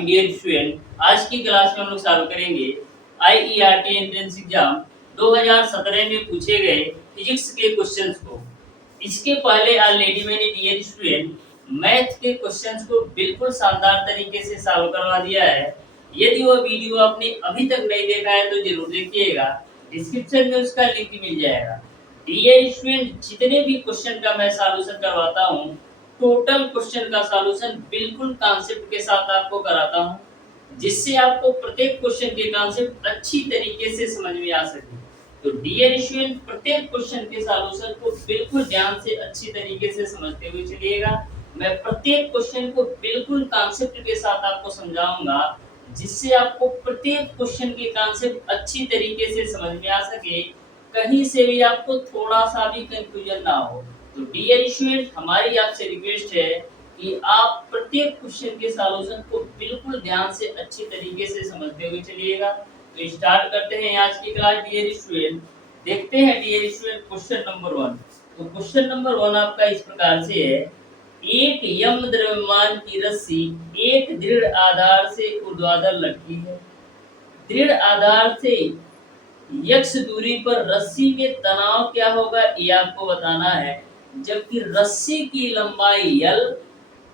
Morning dear student. आज की class में हम लोग सॉल्व करेंगे आईईआरटी एंट्रेंस एग्जाम 2017 में पूछे गए फिजिक्स के क्वेश्चंस को। इसके पहले ऑलरेडी मैंने डियर स्टूडेंट मैथ के क्वेश्चंस को बिल्कुल शानदार तरीके से सॉल्व करवा दिया है। यदि वो वीडियो आपने अभी तक नहीं देखा है तो जरूर देखिएगा, डिस्क्रिप्शन में उसका लिंक मिल जाएगा। डियर स्टूडेंट, जितने भी क्वेश्चन का मैं सॉल्यूशन करवाता हूँ, टोटल क्वेश्चन का सॉल्यूशन बिल्कुल कॉन्सेप्ट के साथ आपको कराता हूँ, जिससे आपको प्रत्येक क्वेश्चन के कॉन्सेप्ट अच्छी तरीके से समझ में आ सके। तो डियर स्टूडेंट, प्रत्येक क्वेश्चन के सॉल्यूशन को बिल्कुल ध्यान से अच्छी तरीके से समझते हुए चलिएगा। मैं प्रत्येक क्वेश्चन को बिल्कुल कॉन्सेप्ट के साथ आपको समझाऊंगा, जिससे आपको प्रत्येक क्वेश्चन के कॉन्सेप्ट अच्छी तरीके से समझ में आ सके, कहीं से भी आपको थोड़ा सा भी कंफ्यूजन ना हो। तो डियर स्टूडेंट, हमारी आपसे रिक्वेस्ट है कि आप प्रत्येक क्वेश्चन के सॉल्यूशन को बिल्कुल ध्यान से अच्छी तरीके से समझते हुए चलिएगा। तो स्टार्ट करते हैं आज की क्लास डियर स्टूडेंट। देखते हैं डियर स्टूडेंट क्वेश्चन नंबर 1। तो क्वेश्चन नंबर 1 आपका इस प्रकार से है, एक यम द्रव्यमान की रस्सी एक दृढ़ आधार से ऊर्ध्वाधर लटकी है। दृढ़ आधार से x दूरी पर रस्सी में तनाव क्या होगा ये आपको बताना है, जबकि रस्सी की लंबाई l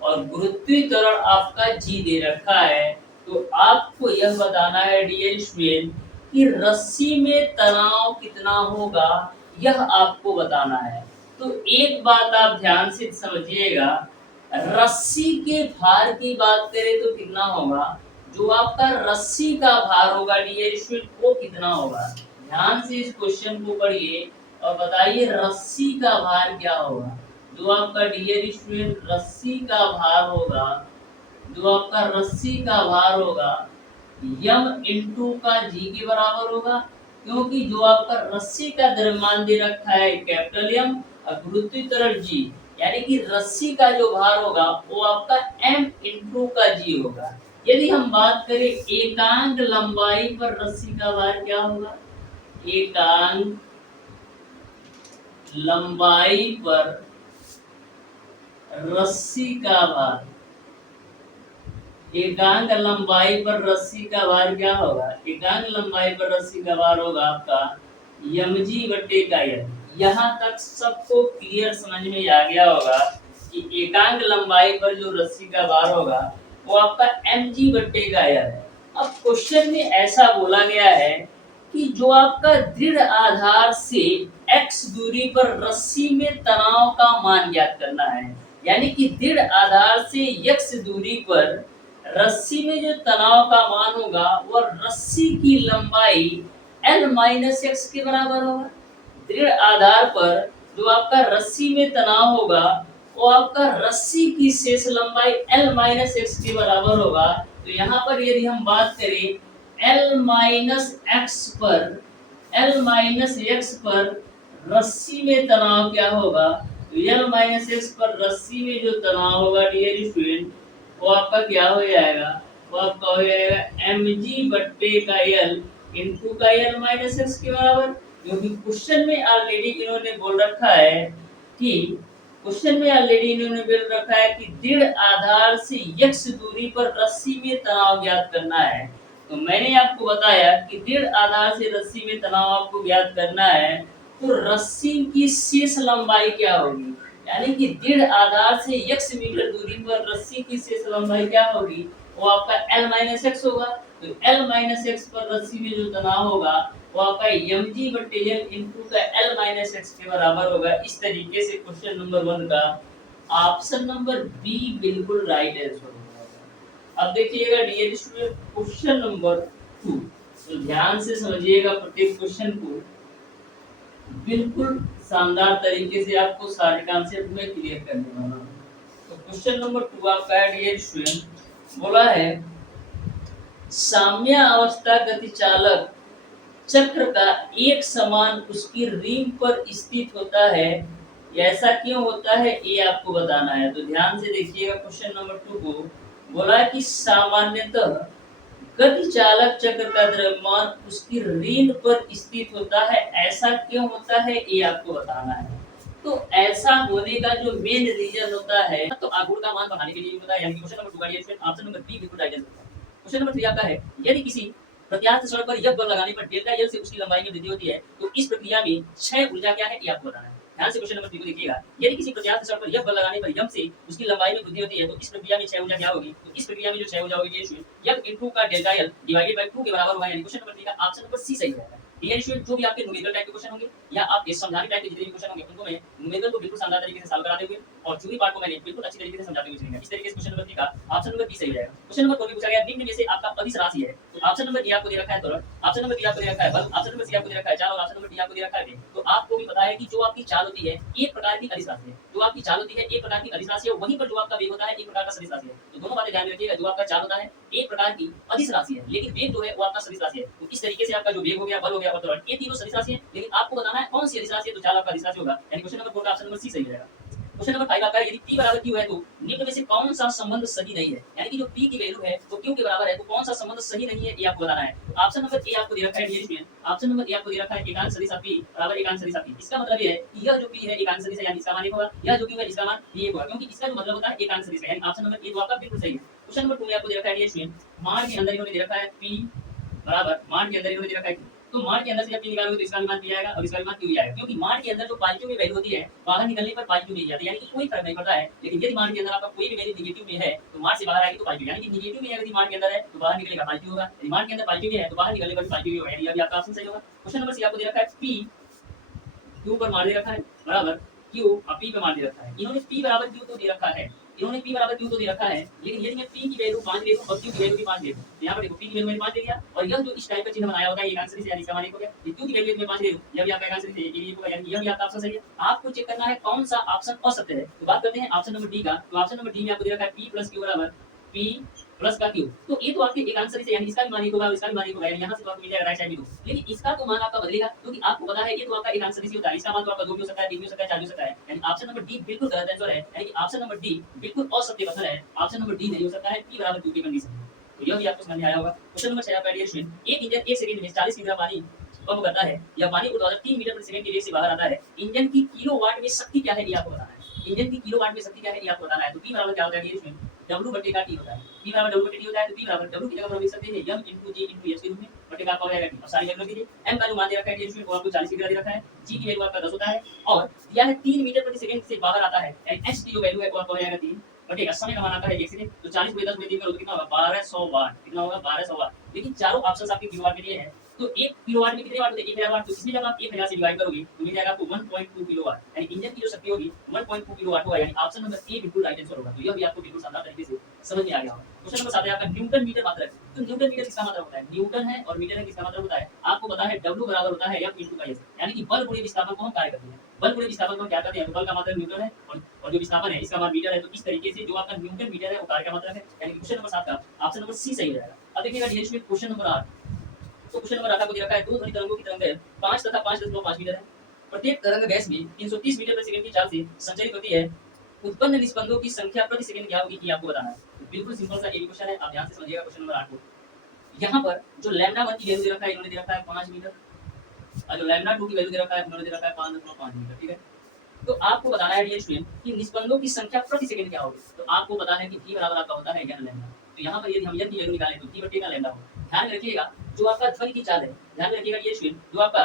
और गुरुत्वीय त्वरण आपका g दे रखा है। तो आपको यह बताना है डियर स्टूडेंट कि रस्सी में तनाव कितना होगा, यह आपको बताना है। तो एक बात आप ध्यान से समझिएगा, रस्सी के भार की बात करें तो कितना होगा, जो आपका रस्सी का भार होगा डियर स्टूडेंट वो कितना होगा। ध्यान से इस क्वेश्चन को पढ़िए और बताइए रस्सी का भार क्या होगा। जो आपका डियर स्टूडेंट रस्सी का भार होगा, जो आपका रस्सी का भार होगा यम इंटू का जी के बराबर होगा, क्योंकि जो आपका रस्सी का द्रव्यमान दे रखा है कैपिटल एम और गुरुत्वीय त्वरण जी, यानी कि रस्सी का जो भार होगा वो आपका एम इंटू का जी होगा। यदि हम बात करें एकांक लंबाई पर रस्सी का भार क्या होगा, एकांक लंबाई पर रस्सी का भार, एकांक लंबाई पर रस्सी का भार क्या होगा, एकांक लंबाई पर रस्सी का भार होगा आपका mg बटे का एल। यहाँ तक सबको क्लियर समझ में आ गया होगा कि एकांक लंबाई पर जो रस्सी का भार होगा वो आपका mg बटे का एल है। अब क्वेश्चन में ऐसा बोला गया है कि जो आपका दृढ़ आधार से x दूरी पर रस्सी में तनाव का मान ज्ञात करना है, यानी कि दृढ़ आधार से x दूरी पर रस्सी में जो तनाव का मान होगा वह रस्सी की लंबाई L-x के बराबर होगा। दृढ़ आधार पर जो आपका रस्सी में तनाव होगा वो आपका रस्सी की शेष लंबाई L-x के बराबर होगा। तो यहाँ पर यदि हम बात करें L-x पर रस्सी में तनाव क्या होगा, तो L-x पर रस्सी में जो तनाव होगा डियर स्टूडेंट वो आपका क्या हो जाएगा, वो आपका हो जाएगा mg बट्टे का l इंटू का L-x के बराबर। क्योंकि क्वेश्चन में ऑलरेडी इन्होंने बोल रखा है कि दृढ़ आधार से x दूरी पर रस्सी में तनाव ज्ञात करना है। तो मैंने आपको बताया कि दृढ़ आधार से रस्सी में तनाव आपको ज्ञात करना है, तो रस्सी की शेष लंबाई क्या होगी, यानी कि दृढ़ आधार से x मीटर दूरी पर रस्सी की शेष लंबाई क्या होगी, वो आपका L-x होगा। तो L-x पर रस्सी में जो तनाव होगा वो आपका mg बटे l इंटू का L-x के बराबर होगा। इस तरीके से क्वेश्चन नंबर 1 का ऑप्शन नंबर बी बिल्कुल राइट आंसर होगा। अब देखिएगा डियर स्टूडेंट क्वेश्चन नंबर 2, तो ध्यान से समझिएगा प्रत्येक क्वेश्चन को, बिल्कुल शानदार तरीके से आपको सारे कॉन्सेप्ट में क्लियर करने वाला हूं। तो क्वेश्चन नंबर 2 आपका है डियर स्टूडेंट, बोला है साम्य अवस्था गतिचालक चक्र का एक समान उसकी रिंग पर स्थित होता है, ऐसा क्यों होता है ये आपको बताना है। तो ध्यान से देखिएगा क्वेश्चन नंबर 2 को, बोला कि सामान्यतः गतिचालक चक्र का द्रव्यमान उसकी रिंग पर स्थित होता है, ऐसा क्यों होता है ये आपको बताना है। तो ऐसा होने का जो मेन रीजन होता है, तो आघूर्ण का मान बढ़ाने के लिए होता है, यानी क्वेश्चन नंबर 2 का ऑप्शन नंबर बी बिल्कुल राइट आंसर। क्वेश्चन नंबर 3 आपका है, यदि किसी प्रत्यास्थ सड़क पर यह बल लगाने पर डेल्टा एल से उसकी लंबाई में वृद्धि होती है, तो इस प्रक्रिया में क्षय ऊर्जा क्या है, ये आपको बताना है। ध्यान से क्वेश्चन नंबर 3 को देखिएगा, यदि किसी प्रत्यास्थ सड़क पर यह बल लगाने पर यम से उसकी लंबाई में वृद्धि होती है, तो इस प्रक्रिया में क्षय ऊर्जा क्या होगी, तो इस प्रक्रिया में जो क्षय ऊर्जा होगी यम इनटू का डेल्टा एल डिवाइडेड बाय 2 के बराबर होगा। यानी क्वेश्चन नंबर 3 का ऑप्शन नंबर सी सही रहेगा। डियर स्टूडेंट, जो भी आपके न्यूमेरिकल टाइप के क्वेश्चन होंगे या आपके समझाने टाइप के जितने भी क्वेश्चन होंगे, उनको मैं न्यूमेरिकल को बिल्कुल शानदार तरीके से सॉल्व कराते हुए और थ्योरी पार्ट को मैंने बिल्कुल अच्छी तरीके से समझाते हुए चलेंगे। इस तरीके से क्वेश्चन नंबर 3 का ऑप्शन नंबर बी सही हो जाएगा। क्वेश्चन नंबर 4 में पूछा गया, निम्न में से आपका अदिश राशि है, तो ऑप्शन नंबर ए आपको दे रखा है त्वरण, ऑप्शन नंबर बी आपको दे रखा है बल, ऑप्शन नंबर सी आपको दे रखा है चाल और ऑप्शन नंबर डी आपको दे रखा है वेग। तो आपको भी पता है कि जो आपकी चाल होती है एक प्रकार की अदिश राशि है, जो आपकी चाल होती है एक प्रकार की अदिश राशि है, वहीं पर जो आपका वेग होता है एक प्रकार का सदिश राशि है। तो दोनों बातें ध्यान में रखिएगा, जो आपका चाल होता है एक प्रकार की अदिश राशि है, लेकिन वेग जो है वो आपका सदिश राशि है। तो इस तरीके से आपका जो वेग हो गया, बल हो गया और त्वरण, ये तीनों सदिश राशि है, लेकिन आपको बताना है कौन सी अदिश राशि है, तो चाल आपका अदिश राशि होगा। यानी क्वेश्चन नंबर 4 का ऑप्शन नंबर सी सही हो जाएगा। क्वेश्चन नंबर 5 आपका है, यदि p बराबर q है, तो निम्न में से कौन सा संबंध सही नहीं है, यानी कि जो p की वैल्यू है वो q के बराबर है, तो कौन सा संबंध सही नहीं है, ये आपको बताना है। तो ऑप्शन नंबर ए आपको दे रखा है, ऑप्शन नंबर ए आपको दे रखा है एकांश सदिश p बराबर एकांश सदिश p। इसका मतलब ये है कि यह जो p है एकांश सदिश है, यानी इसका मान 1 होगा, यह जो q है इसका मान भी 1 होगा, क्योंकि इसका जो मतलब होता है एकांश सदिश है, यानी ऑप्शन नंबर ए तो आपका बिल्कुल सही है। क्वेश्चन नंबर 2 में आपको दे रखा है, मान के अंदर इन्होंने दे रखा है p बराबर, मान के अंदर इन्होंने दे रखा है, तो मान के अंदर से जब p निकालोगे तो इसका भी मान p आएगा और इसका भी मान q आएगा, क्योंकि मान के अंदर जो पॉजिटिव में वैल्यू होती है बाहर निकलने पर पॉजिटिव मिल जाती है, यानी कि कोई फर्क नहीं पड़ता है। लेकिन यदि मान के अंदर आपका कोई भी वैल्यू नेगेटिव में है तो मान से बाहर आएगी तो पॉजिटिव, यानी कि नेगेटिव में यदि मान के अंदर है तो बाहर निकलेगा पॉजिटिव होगा, यदि मान के अंदर पॉजिटिव है तो बाहर निकलने पर भी पॉजिटिव होगा, यानी अभी आपका ऑप्शन सही होगा। क्वेश्चन नंबर सी आपको दे रखा है p q पर मान दे रखा है बराबर q और p पे मान दे रखा है। इन्होंने p बराबर q तो दे रखा है, इन्होंने p बराबर q तो दे रखा है, लेकिन यदि मैं p की वैल्यू 5 ले लूं और q की वैल्यू भी 5 ले लूं, तो यहां पर देखो p की वैल्यू मैंने 5 ले लिया और यह जो इस टाइप का चिन्ह बनाया होगा ये आंसर से, यानी इसका मान 1 हो गया। ये q की वैल्यू यदि मैं 5 ले लूं, यह भी आपका आंसर से ये होगा, यानी यह भी आपका ऑप्शन सही है। आपको चेक करना है कौन सा ऑप्शन असत्य है। तो बात करते हैं ऑप्शन नंबर डी का। तो ऑप्शन नंबर डी में आपको दे रखा है p + q बराबर p प्लस का q, तो ये तो आपके एक आंसर से, यानी इसका भी मान 1 होगा और इसका भी मान 1 होगा, यानी यहां से तो आपको मिल जाएगा राइट साइड में 2, लेकिन इसका तो मान आपका बदलेगा, क्योंकि आपको पता है ये तो आपका एक आंसर से होता है, इसका मान तो आपका 2 भी हो सकता है, 3 भी हो सकता है, 4 भी हो सकता है, यानी ऑप्शन नंबर डी बिल्कुल गलत आंसर है, यानी कि ऑप्शन नंबर डी बिल्कुल असत्य कथन है, ऑप्शन नंबर डी नहीं हो सकता है, p बराबर q की कंडीशन। तो यह भी आपको समझ में आया होगा। क्वेश्चन नंबर 6 आपका डियर स्टूडेंट, एक इंजन 1 सेकंड में 40 लीटर पानी पंप करता है या पानी ऊर्ध्वाधर 3 मीटर प्रति सेकंड की वेग से बाहर आता है, इंजन की किलोवाट में शक्ति क्या है, ये आपको बताना है। इंजन की किलोवाट में शक्ति क्या है, ये आपको बताना है। तो p बराबर क्या होता है डियर स्टूडेंट, W बटे का t होता है, p बराबर W बटे t होता है, तो p बराबर W की जगह पर लिख सकते हैं m * g * h के रूप में, बटे का आपका हो जाएगा t। अब सारी वैल्यू लिख दीजिए। m का जो मान दे रखा है डियर स्टूडेंट वो आपको 40 की तरह दे रखा है, g की वैल्यू आपका 10 होता है और दिया है 3 मीटर प्रति सेकंड से बाहर आता है, यानी h की जो वैल्यू है वो आपको हो जाएगा 3 बटे का समय का मान आता है 1 सेकंड, तो 40 × 10 × 3 करो तो कितना होगा 1200 वाट, कितना होगा 1200 वाट। लेकिन चारों ऑप्शंस आपके किलोवाट में दिए हैं, तो 1 किलोवाट में कितने वाट होते हैं 1000 वाट, तो इसमें जब आप 1000 से डिवाइड करोगे तो मिल जाएगा आपको 1.2 किलोवाट, यानी इंजन की जो शक्ति होगी 1.2 किलोवाट होगा, यानी ऑप्शन नंबर ए बिल्कुल राइट आंसर होगा। तो यह भी आपको बिल्कुल शानदार तरीके से समझ में आ गया होगा। क्वेश्चन नंबर 7 है आपका न्यूटन मीटर मात्रक। तो न्यूटन मीटर किसका मात्रक होता है, न्यूटन है और मीटर है किसका मात्रक होता है, आपको पता है W बराबर होता है F * S, यानी कि बल गुणे विस्थापन को हम कार्य करते हैं, बल गुणे विस्थापन को क्या करते हैं, बल का मात्रक न्यूटन है और जो विस्थापन है इसका मान मीटर है, तो इस तरीके से जो आपका न्यूटन मीटर है वो कार्य का मात्रक है, यानी क्वेश्चन नंबर 7 का ऑप्शन नंबर सी सही हो जाएगा। अब देखिएगा डियर स्टूडेंट क्वेश्चन नंबर 8, तो क्वेश्चन नंबर 8 आपको दे रखा है, दो ध्वनि तरंगों की तरंगदैर्घ्य 5 तथा 5.5 मीटर है, प्रत्येक तरंग गैस में 330 मीटर प्रति सेकंड की चाल से संचरित होती है, उत्पन्न निस्पंदों की संख्या प्रति सेकंड क्या होगी, ये आपको बताना है। तो बिल्कुल सिंपल सा एक क्वेश्चन है, आप ध्यान से समझिएगा क्वेश्चन नंबर 8 को। यहाँ पर जो λ1 की वैल्यू दे रखा है, इन्होंने दे रखा है 5 मीटर और जो λ2 की वैल्यू दे रखा है उन्होंने दे रखा है 5.5 मीटर, ठीक है। तो आपको बताना है डियर स्टूडेंट कि निस्पंदों की संख्या प्रति सेकंड क्या होगी, तो आपको पता है कि v बराबर आपका होता है n लैम्डा, तो यहाँ पर यदि हम यह की वैल्यू निकालें तो v बटे का लैम्डा होगा। ध्यान में रखिएगा जो आपका ध्वनि की चाल है, ध्यान में रखिएगा डियर स्टूडेंट, जो आपका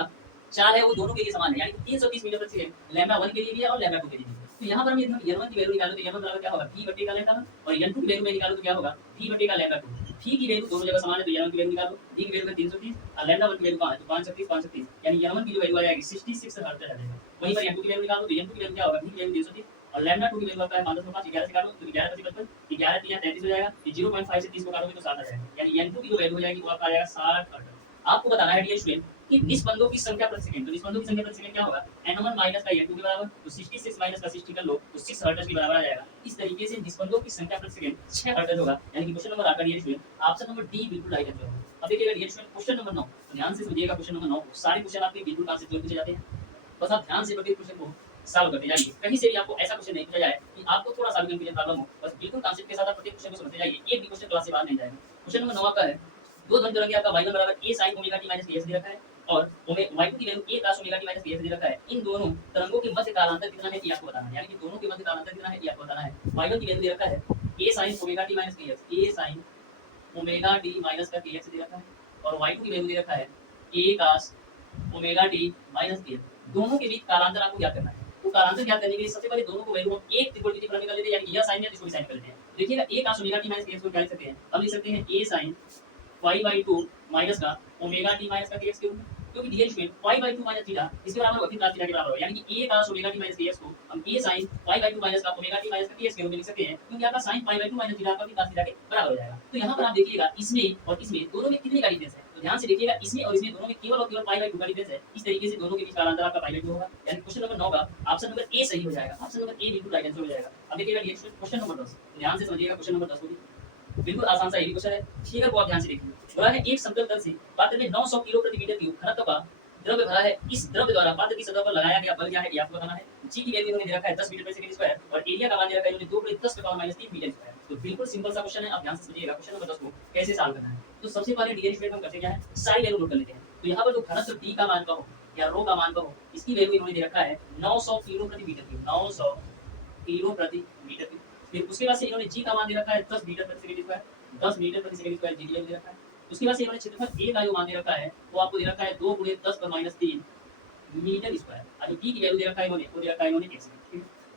चाल है वो दोनों के लिए समान है, यानी कि 330 मीटर प्रति सेकंड λ1 के लिए भी है और λ2 के लिए भी है। तो यहाँ पर हम यदि n1 की वैल्यू निकालो तो n1 बराबर क्या होगा v बटे का लैम्डा, और n2 की वैल्यू में निकालो तो क्या होगा v बटे का λ2। v की वैल्यू दोनों जगह समान है, तो n1 की वैल्यू निकालो, v की वैल्यू है 330 और λ1 की वैल्यू कहां है, तो 530, यानी n1 की जो वैल्यू आ जाएगी 66 हर्ट्ज आ जाएगा। वहीं पर n2 की वैल्यू निकालो तो n2 की वैल्यू क्या होगा, v की वैल्यू 330 और λ2 की वैल्यू आपका है 5.5, 11 से काटो तो 11 + 55, 11 × 3 = 33 हो जाएगा, ये 0.5 से 30 को काटोगे तो 7 आ जाएगा, यानी n2 की जो वैल्यू हो जाएगी वो आपका आ जाएगा 60 हर्ट्ज। आपको बताना है डियर स्टूडेंट कि निस्पंदों की संख्या प्रति सेकंड, तो निस्पंदों की संख्या प्रति सेकंड क्या होगा, n1 माइनस का n2 के बराबर, तो 66 माइनस का 60 कर लो तो 6 हर्ट्ज के बराबर आ जाएगा। इस तरीके से निस्पंदों की संख्या प्रति सेकंड 6 हर्ट्ज होगा, यानी कि क्वेश्चन नंबर आपका dear student option number D बिल्कुल राइट आंसर होगा। अब देखिएगा डियर स्टूडेंट क्वेश्चन नंबर 9, तो ध्यान से सुनिएगा क्वेश्चन नंबर 9, सारे क्वेश्चन आपके बिल्कुल कांसेप्चुअल पूछे जाते हैं, बस आप ध्यान से प्रत्येक क्वेश्चन को सॉल्व करते जाइए, कहीं से भी आपको ऐसा क्वेश्चन नहीं पूछा जाए कि आपको थोड़ा सा भी कंफ्यूजन प्रॉब्लम हो, बस बिल्कुल कांसेप्ट के साथ आप प्रत्येक क्वेश्चन को समझते जाइए, एक भी क्वेश्चन क्लास से बाहर नहीं जाएगा। क्वेश्चन नंबर 9 आपका है, दो ध्वनि तरंग आपका y1 बराबर a sin omega t minus kx दे रखा है और y2 की value a cos omega t minus kx दे रखा है, इन दोनों तरंगों के मध्य कालांतर कितना है ये आपको बताना है, यानी कि दोनों के मध्य कालांतर कितना है ये आपको बताना है। y1 की वैल्यू दे रखा है a sin omega t minus kx, a sin omega T minus का के एक्स दे रखा है और y2 की वैल्यू दे रखा है a cos omega T minus के। दोनों के बीच कालांतर आपको ज्ञात करना है। तो कालांतर ज्ञात करने के लिए सबसे पहले दोनों को वैल्यू हम एक त्रिकोण की तरह निकाल लेते हैं, यानी यह साइन है तो इसको भी साइन कर लेते हैं। देखिएगा a cos omega T minus के एक्स को क्या लिख सकते हैं? हम लिख सकते हैं a sin y/2 माइनस का ओमेगा टी माइनस का के एक्स के रूप में, क्योंकि DL square y/2 minus theta इसके बराबर होगी cos थीटा के बराबर होगा, यानी कि a cos omega T minus के एक्स को हम a sin y/2 माइनस का ओमेगा टी माइनस का के एक्स के रूप में लिख सकते हैं, क्योंकि आपका sin y/2 माइनस थीटा आपका भी cos थीटा के बराबर हो जाएगा। तो यहाँ पर आप देखिएगा इसमें और इसमें दोनों में कितने का डिफरेंस है, तो ध्यान से देखिएगा इसमें और इसमें दोनों में केवल और केवल पाई/2 का डिफरेंस है। इस तरीके से दोनों के बीच का अंतर आपका पाई/2 होगा, यानी क्वेश्चन नंबर 9 का ऑप्शन नंबर ए सही हो जाएगा। ऑप्शन नंबर ए बिल्कुल राइट आंसर हो जाएगा। अब देखिएगा नेक्स्ट क्वेश्चन नंबर 10, ध्यान से समझिएगा क्वेश्चन नंबर 10 को भी बिल्कुल आसान सा यही क्वेश्चन है। फिगर को आप ध्यान से देखिए। बोला है एक समतल तल से पात्र में 900 किलो प्रति मीटर क्यूब घनत्व का द्रव्य भरा है। इस द्रव्य द्वारा पात्र की सतह पर लगाया गया बल क्या है, ये आपको बताना है। जी की वैल्यू इन्होंने दे रखा है 10 मीटर प्रति सेकंड स्क्वायर और एरिया का मान दे रखा है इन्होंने 2 × 10 ⁻³ मीटर स्क्वायर। तो बिल्कुल सिंपल सा क्वेश्चन है, आप ध्यान से समझिएगा क्वेश्चन नंबर 10 को कैसे सॉल्व करना है। तो सबसे पहले डीएल स्क्वायर हम करते क्या है, सारी वैल्यू नोट कर लेते हैं। तो यहाँ पर जो घनत्व डी का मान कहो या रो का मान कहो, इसकी वैल्यू इन्होंने दे रखा है 900 किलो प्रति मीटर क्यूब, 900 किलो प्रति मीटर क्यूब। फिर उसके बाद से इन्होंने जी का मान दे रखा है 10 मीटर प्रति सेकंड स्क्वायर, 10 मीटर प्रति सेकंड स्क्वायर जी की वैल्यू दे रखा है। उसके बाद से इन्होंने क्षेत्रफल ए का जो मान दे रखा है वो आपको दे रखा है 2 × 10⁻³ मीटर स्क्वायर। और बी की वैल्यू दे रखा है इन्होंने, वो दे रखा है इन्होंने x।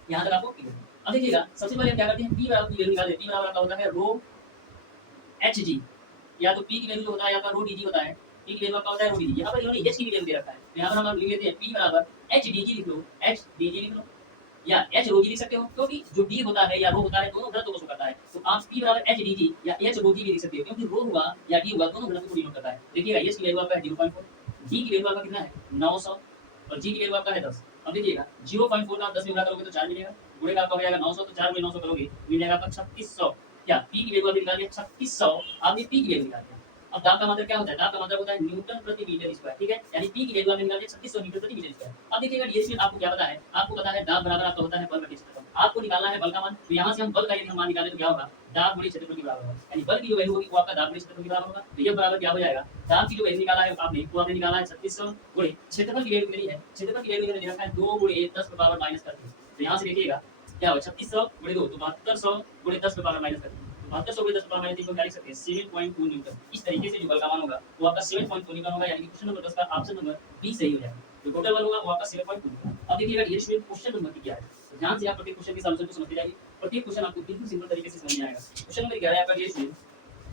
यहां तक आपको क्लियर है। अब देखिएगा सबसे पहले हम क्या करते हैं, p बराबर की वैल्यू निकाल देते हैं। p बराबर का होता है रो hg, या तो p की वैल्यू होता है आपका रो dg होता है। p की वैल्यू आपका होता है रो dg। यहां पर इन्होंने h की वैल्यू दे रखा है, तो यहां पर हम लिख लेते हैं p बराबर hdg लिख लो, hdg लिख लो या h रो जी लिख सकते हो, क्योंकि जो d होता है या रो होता है दोनों घनत्व को शो करता है। तो आप p बराबर hdg या h रो जी भी लिख सकते हो, क्योंकि रो हुआ या d हुआ दोनों घनत्व को डिनोट करता है। देखिएगा h की वैल्यू आपका है 0.4, d की वैल्यू आपका कितना है 900 और g की वैल्यू आपका है 10। अब देखिएगा 0.4 का 10 में गुणा करोगे तो 4 मिलेगा, गुणे का आपका हो जाएगा 900, तो 4 × 900 करोगे मिल जाएगा आपका 3600। क्या p की वैल्यू आपने निकाल लिया 3600, आपने p की वैल्यू निकाल लिया। अब दाब का मतलब क्या होता है, दाब का मतलब होता है न्यूटन प्रति मीटर स्क्वायर, ठीक है। यानी p की वैल्यू आपने निकाल ली 3600 न्यूटन प्रति मीटर स्क्वायर। अब देखिएगा डीएस में आपको क्या पता है, आपको पता है दाब बराबर आपका होता है बल बटे क्षेत्रफल। आपको निकालना है बल का मान, तो यहाँ से हम बल का यदि हम मान निकालें तो क्या होगा, दाब गुणे क्षेत्रफल के बराबर होगा। यानी बल की जो वैल्यू होगी वो आपका दाब गुणे क्षेत्रफल के बराबर होगा। तो यह बराबर क्या हो जाएगा, दाब की जो वैल्यू निकाला है आपने वो आपने निकाला है 3600 गुणे क्षेत्रफल की वैल्यू कितनी है, क्षेत्रफल की वैल्यू इन्होंने दे रखा है 2 × 10⁻³ तो यहाँ से देखिएगा क्या होगा 3600 गुणे 2 तो 7200 गुणे 10⁻³। 7200 गुणे 10⁻³ को क्या लिख सकते हैं 7.2 न्यूटन। इस तरीके से जो बल का मान होगा वो आपका 7.2 न्यूटन होगा, यानी कि क्वेश्चन नंबर 10 का ऑप्शन नंबर बी सही हो जाएगा। जो टोटल बल होगा वो आपका 7.2 न्यूटन। अब देखिएगा ये क्वेश्चन नंबर क्या है, तो ध्यान से आप प्रत्येक क्वेश्चन के सॉल्यूशन को समझते जाइए। प्रत्येक क्वेश्चन आपको बिल्कुल सिंपल तरीके से समझ में आएगा। क्वेश्चन नंबर 11 आपका ये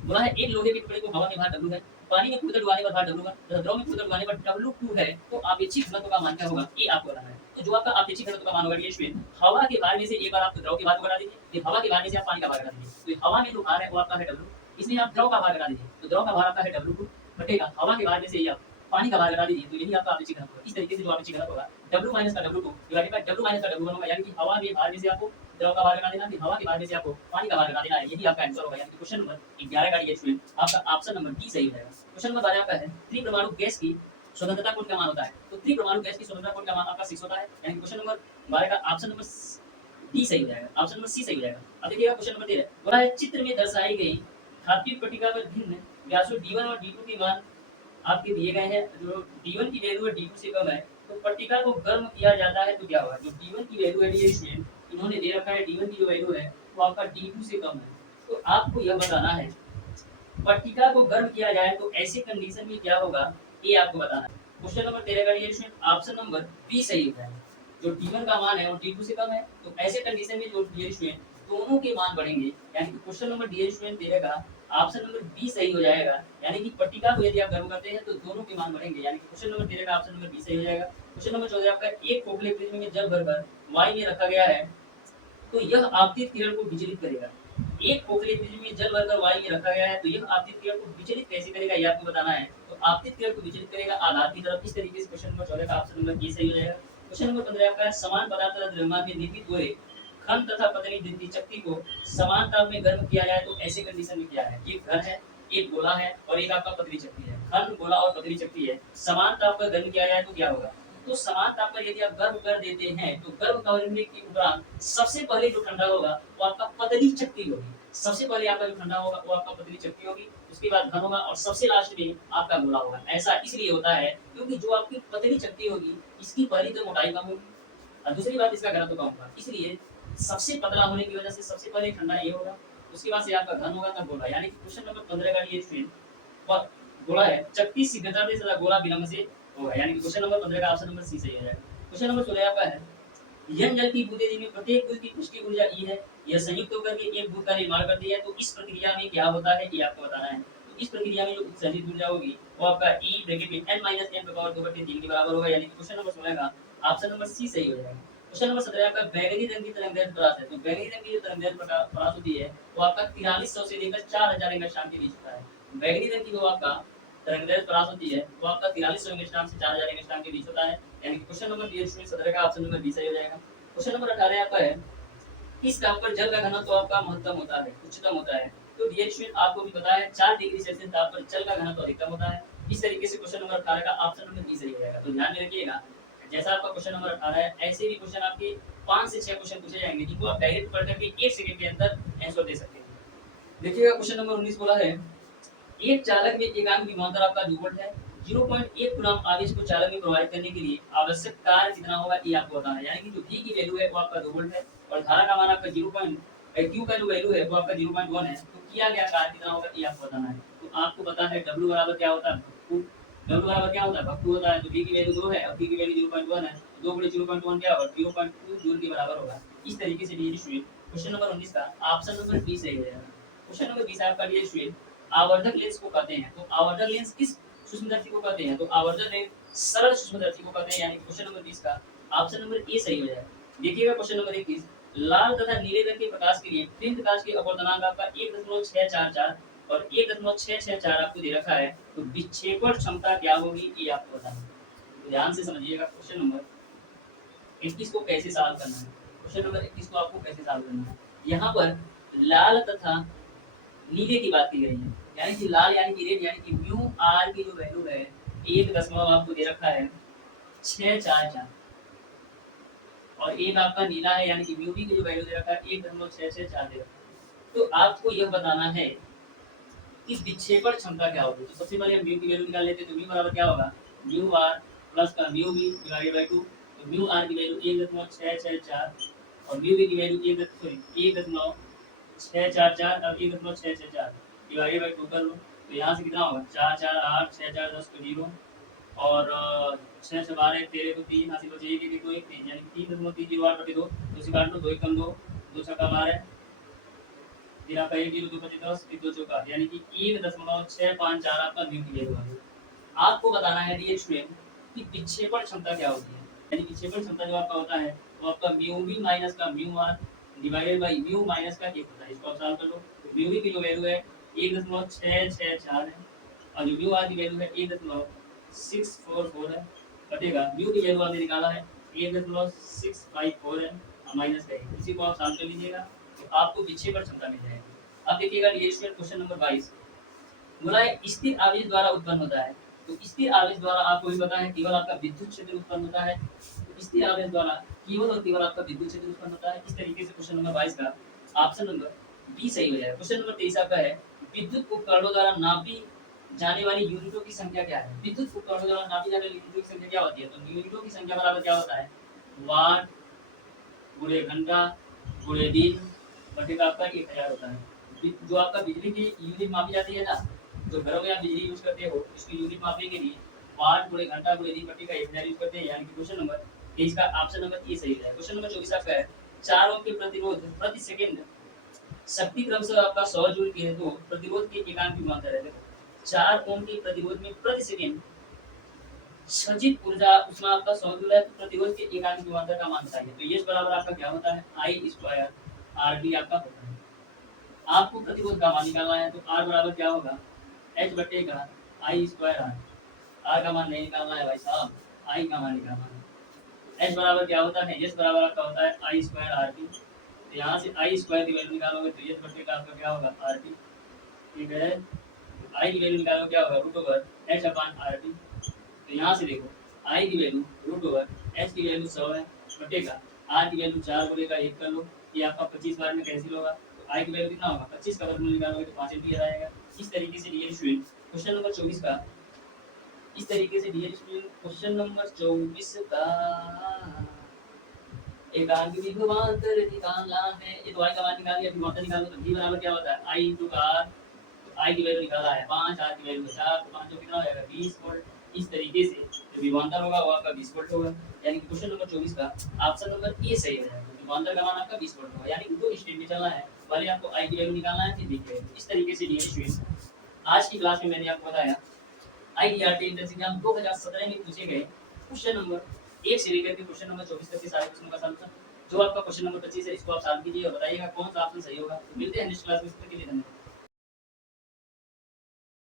बोला है एक लोहे के टुकड़े को हवा में भार W है, पानी में कूदकर डुबाने पर भार W है तथा द्रव में कूदकर डुबाने पर W2 है, तो अपेक्षित घनत्व का मान क्या होगा, ये आपको बताना है। तो जो आपका अपेक्षित घनत्व का मान होगा ये हवा के भार में से एक बार आप द्रव के भार को घटा दीजिए, फिर हवा के भार में से आप पानी का भार घटा दीजिए। तो हवा में जो भार है वो आपका है W, इसमें आप द्रव का भार घटा दीजिए, तो द्रव का भार आपका है W2 घटेगा हवा के भार में से आप पानी का भार घटा दीजिए, तो यही आपका अपेक्षित घनत्व है। इस तरीके से जो अपेक्षित घनत्व होगा W माइनस का W2 divided by W minus का W1 होगा, यानी कि हवा में भार में से आपको द्रव का भार घटा देना, फिर हवा के भार में से आपको पानी का भार घटा देना है। यही आपका आंसर होगा, यानी कि क्वेश्चन नंबर 11 का ये स्टूडेंट आपका ऑप्शन नंबर डी सही हो जाएगा। क्वेश्चन नंबर 12 आपका है त्रिपरमाणु गैस की स्वतंत्रता कोण का मान होता है, तो त्रिपरमाणु गैस की स्वतंत्रता कोण का मान आपका 6 होता है, यानी कि क्वेश्चन नंबर 12 का ऑप्शन नंबर डी सही हो जाएगा, ऑप्शन नंबर सी सही हो जाएगा। अब देखिएगा क्वेश्चन नंबर 13 बोला है चित्र में दर्शाई गई धात्विक पट्टिका पर भिन्न व्यासों D1 और D2 के मान आपके दिए गए हैं। जो D1 की वैल्यू है D2 से कम है, तो पट्टिका को गर्म किया जाता है, तो क्या होगा, जो D1 की वैल्यू है ये स्टूडेंट इन्होंने दे रखा है D1 की जो वैल्यू है वो आपका D2 से कम है। तो आपको यह बताना है पट्टिका को गर्म किया जाए तो ऐसे कंडीशन में क्या होगा, ये आपको बताना है। क्वेश्चन नंबर 13 का ये स्टूडेंट ऑप्शन नंबर बी सही होता है। जो D1 का मान है और D2 से कम है, तो ऐसे कंडीशन में जो डियर स्टूडेंट दोनों के मान बढ़ेंगे, यानी कि क्वेश्चन नंबर डियर स्टूडेंट देगा ऑप्शन नंबर बी सही हो जाएगा। यानी कि पट्टिका को यदि आप गर्म करते हैं तो दोनों के मान बढ़ेंगे, यानी कि क्वेश्चन नंबर 13 का ऑप्शन नंबर बी सही हो जाएगा। क्वेश्चन नंबर 14 आपका एक खोखले प्रिज्म में जल भरकर वाई में रखा गया है, तो यह आपतित किरण को विचलित करेगा। एक खोखले प्रिज्म में जल भरकर वाई में रखा गया है, तो यह आपतित किरण को विचलित कैसे करेगा ये आपको बताना है। तो आपतित किरण को विचलित करेगा आधार की तरफ। इस तरीके से क्वेश्चन नंबर 14 का ऑप्शन नंबर ए सही हो जाएगा। क्वेश्चन नंबर 15 आपका है समान पदार्थ तथा द्रव्यमान में निर्मित हुए घन तथा पतली वृत्ति चक्ति को समान ताप में गर्म किया जाए तो ऐसे कंडीशन में क्या है, एक घन है, एक गोला है और एक आपका पतली चक्ति है। घन, गोला और पतली चक्ति है, समान ताप पर गर्म किया जाए तो क्या होगा, तो समान ताप पर यदि आप गर्म कर देते हैं तो गर्म करने के उपरांत सबसे पहले जो ठंडा होगा वो आपका पतली चक्ति होगी। सबसे पहले आपका जो ठंडा होगा वो आपका पतली चक्ति होगी, उसके बाद घन होगा और सबसे लास्ट में आपका गोला होगा। ऐसा इसलिए होता है क्योंकि जो आपकी पतली चक्ति होगी इसकी पहली तो मोटाई कम होगी और दूसरी बात इसका घनत्व कम होगा, इसलिए सबसे पतला होने की वजह से सबसे पहले ठंडा ये होगा उसके बाद से आपका घन होगा तब गोला, यानी कि क्वेश्चन नंबर 15 का ये स्टूडेंट गोला है, चक्की शीघ्रता से सदा गोला विलंब से होगा, यानी कि क्वेश्चन नंबर 15 का ऑप्शन नंबर सी सही हो जाएगा। क्वेश्चन नंबर 16 आपका है, यह जल की बूंदें जिनमें प्रत्येक बूंद की पुष्टि ऊर्जा ई है, यह संयुक्त होकर के एक बूंद का निर्माण करती है, तो इस प्रक्रिया में क्या होता है ये आपको बताना है। तो इस प्रक्रिया में जो उत्सर्जित ऊर्जा होगी वो आपका ई ब्रैकेट में n - n पावर 2/3 के बराबर होगा, यानी कि क्वेश्चन नंबर 16 का ऑप्शन नंबर सी सही हो जाएगा। क्वेश्चन नंबर 17 आपका बैगनी रंग की तरंगदैर्घ्य प्रकाश है, तो बैगनी रंग की जो तरंगदैर्घ्य प्रकाश होती है वो आपका 4300 से लेकर 4000 एंगस्ट्रॉम के बीच होता है। बैगनी रंग की जो आपका तरंगदैर्घ्य प्रकाश होती है वो आपका 4300 एंगस्ट्रॉम से 4000 एंगस्ट्रॉम के बीच होता है, यानी कि क्वेश्चन नंबर बी 17 का ऑप्शन नंबर बी सही हो जाएगा। क्वेश्चन नंबर 18 आपका है, किस ताप पर जल का घनत्व तो आपका महत्तम होता है, उच्चतम होता है। तो डियर स्टूडेंट आपको भी पता है 4 डिग्री सेल्सियस ताप पर जल का घनत्व अधिकतम होता है। इस तरीके से क्वेश्चन नंबर 18 का ऑप्शन नंबर बी सही हो जाएगा। तो ध्यान में रखिएगा, जैसा आपका क्वेश्चन नंबर 18 है ऐसे भी क्वेश्चन आपके 5 से 6 क्वेश्चन पूछे जाएंगे जिनको आप डायरेक्ट पढ़ करके 1 सेकंड के अंदर आंसर दे सकते हैं। देखिएगा क्वेश्चन नंबर 19 बोला है, एक चालक में एकांक विभवांतर आपका 2 वोल्ट है, 0.1 कूलम्ब आवेश को चालक में प्रवाहित करने के लिए आवश्यक कार्य कितना होगा ये आपको बताना है, यानी कि जो V की वैल्यू है वो आपका 2 वोल्ट है और धारा का मान आपका 0. Q का जो वैल्यू है वो आपका 0.1 है, तो किया गया कार्य कितना होगा ये आपको बताना है। तो आपको पता है W बराबर क्या होता है, भक्तु। W बराबर क्या होता है, भक्तु होता है, तो V की वैल्यू 2 है और Q की वैल्यू 0.1 है, 2 × 0.1 क्या होगा, 0.2 जूल के बराबर होगा। इस तरीके से डियर स्टूडेंट क्वेश्चन नंबर 19 का ऑप्शन नंबर बी सही हो जाएगा। क्वेश्चन नंबर 20 आपका डियर स्टूडेंट, आवर्धक लेंस को कहते हैं, तो आवर्धक लेंस किस सूक्ष्मदर्शी को कहते हैं, तो आवर्धक लेंस सरल सूक्ष्मदर्शी को कहते हैं, यानी क्वेश्चन नंबर 20 का ऑप्शन नंबर ए सही हो जाएगा। देखिएगा क्वेश्चन नंबर 21, लाल तथा नीले रंग के प्रकाश के लिए फ्लिंट प्रकाश के अपवर्तनांक आपका 1.644 और 1.664 आपको दे रखा है, तो विक्षेपण क्षमता क्या होगी ये आपको बताना है। तो ध्यान से समझिएगा क्वेश्चन नंबर 21 को कैसे सॉल्व करना है। क्वेश्चन नंबर 21 को आपको कैसे सॉल्व करना है, यहाँ पर लाल तथा नीले की बात की गई है, यानी कि लाल यानी कि रेड, यानी कि म्यू आर की जो वैल्यू है 1 आपको दे रखा है 644 और एक आपका नीला है यानी कि म्यू बी की जो वैल्यू दे रखा है 1.664 दे रखा है। तो आपको यह बताना है कि विक्षेपण क्षमता क्या होगी। तो सबसे पहले हम म्यू की वैल्यू निकाल लेते हैं, तो म्यू बराबर क्या होगा, म्यू आर प्लस का म्यू बी डिवाइडेड बाय 2, तो म्यू आर की वैल्यू 1.664 और म्यू बी की वैल्यू 1.644 और 1.664 डिवाइडेड बाय 2 कर लो, तो यहाँ से कितना होगा 4 4 8 6 4 10 को 0 और 6 6 12 13 को 3 हासिल बचे 1 1 2 1 3, यानी 3.308/2, तो इसी काट लो 2 1 2 2 6 12 फिर आपका 1 0 2 25 10 फिर 2 चौका, यानी कि 1.654 आपका म्यू की वैल्यू है। आपको बताना है डियर स्टूडेंट कि विक्षेपण क्षमता क्या होती है, यानी विक्षेपण क्षमता जो आपका होता है वो आपका म्यू बी माइनस का mu R divided by mu minus का 1 होता है। इसको आप सॉल्व कर लो, म्यू बी की जो वैल्यू है 1.664 है और जो म्यू आर की वैल्यू है 1.644 है, बटेगा म्यू की वैल्यू आपने निकाला है 1.654 है और माइनस का 1, इसी को आप सॉल्व कर लीजिएगा तो आपको विक्षेपण क्षमता मिल जाएगी। अब देखिएगा डियर स्टूडेंट क्वेश्चन नंबर 22 बोला है स्थिर आवेश द्वारा उत्पन्न होता है, तो स्थिर आवेश द्वारा आपको भी पता है केवल आपका विद्युत क्षेत्र उत्पन्न होता है, तो स्थिर आवेश द्वारा केवल और केवल आपका विद्युत क्षेत्र उत्पन्न होता है। इस तरीके से क्वेश्चन नंबर 22 का ऑप्शन नंबर बी सही हो जाएगा। क्वेश्चन नंबर 23 आपका है, विद्युत उपकरणों द्वारा नापी जाने वाली यूनिटों की संख्या क्या है, विद्युत उपकरणों द्वारा नापी जाने वाली यूनिटों की संख्या क्या होती है, तो यूनिटों की संख्या बराबर क्या होता है, वाट गुणे घंटा गुणे दिन बटेगा आपका 1000 होता है। जो आपका बिजली की यूनिट मापी जाती है ना, जो घरों में आप बिजली यूज करते हो उसकी यूनिट मापने के लिए वाट गुणे घंटा गुणे दिन बटेगा 1000 यूज करते हैं, यानी कि क्वेश्चन नंबर 23 का ऑप्शन नंबर ए सही है। क्वेश्चन नंबर 24 आपका है, 4 ओम के प्रतिरोध प्रति सेकंड शक्ति क्रमशः आपका 100 जूल की है, तो प्रतिरोध के एकांक विभवांतर है। 4 ओम के प्रतिरोध में प्रति सेकंड सजीव ऊर्जा उसमें आपका 100 जूल है, तो प्रतिरोध के एकांक विभवांतर का मान बताइए। तो ये बराबर आपका क्या होता है आई स्क्वायर आर डी आपका होता है। आपको प्रतिरोध का मान निकालना है, तो आर बराबर क्या होगा एच बटेगा आई स्क्वायर आर, आर का मान नहीं निकालना है भाई साहब, आई का मान निकालना है। एच बराबर क्या होता है, एच बराबर आपका होता है आई स्क्वायर आर टी, तो यहाँ से आई स्क्वायर की वैल्यू निकालोगे तो एच बटेगा आपका क्या होगा आर टी, ठीक है। आई की वैल्यू निकालोगे क्या होगा root over H upon R T, तो यहाँ से देखो आई की वैल्यू रूट ओवर एच की वैल्यू 100 है बटेगा आर की वैल्यू 4 बटेगा 1 कर लो, ये आपका 25 बार में कैंसिल होगा, तो आई की वैल्यू कितना होगा 25 का वर्गमूल निकालोगे तो 5 एम्पीयर आएगा। इस तरीके से डियर स्टूडेंट क्वेश्चन नंबर 24 का इस तरीके से डियर स्टूडेंट क्वेश्चन नंबर 24 का एकांक विभवांतर निकालना है। ये तो आई का मान निकाल दिया, विभवांतर निकाल दो तो v बराबर क्या होता है आई इंटू r। आई की वैल्यू निकाला है 5, r की वैल्यू 4, तो 5 कितना हो जाएगा 20 वोल्ट। इस तरीके से जो विभवांतर होगा वो आपका 20 वोल्ट होगा। यानी कि क्वेश्चन नंबर 24 का ऑप्शन नंबर ए सही हो जाएगा। विभवांतर का मान आपका 20 वोल्ट होगा। यानी कि दो स्टेप में चलना है, पहले आपको आई की वैल्यू निकालना है, फिर v की वैल्यू। इस तरीके से डियर स्टूडेंट्स, आज की क्लास में मैंने आपको बताया आईईआरटी एंट्रेंस एग्जाम 2017 में पूछे गए क्वेश्चन नंबर 1 से लेकर के क्वेश्चन नंबर 24 तक के सारे क्वेश्चनों का सॉल्यूशन। जो आपका क्वेश्चन नंबर 25 है, इसको आप सॉल्व कीजिए और बताइएगा कौन सा ऑप्शन सही होगा। तो मिलते हैं नेक्स्ट क्लास में, तब तक के लिए धन्यवाद।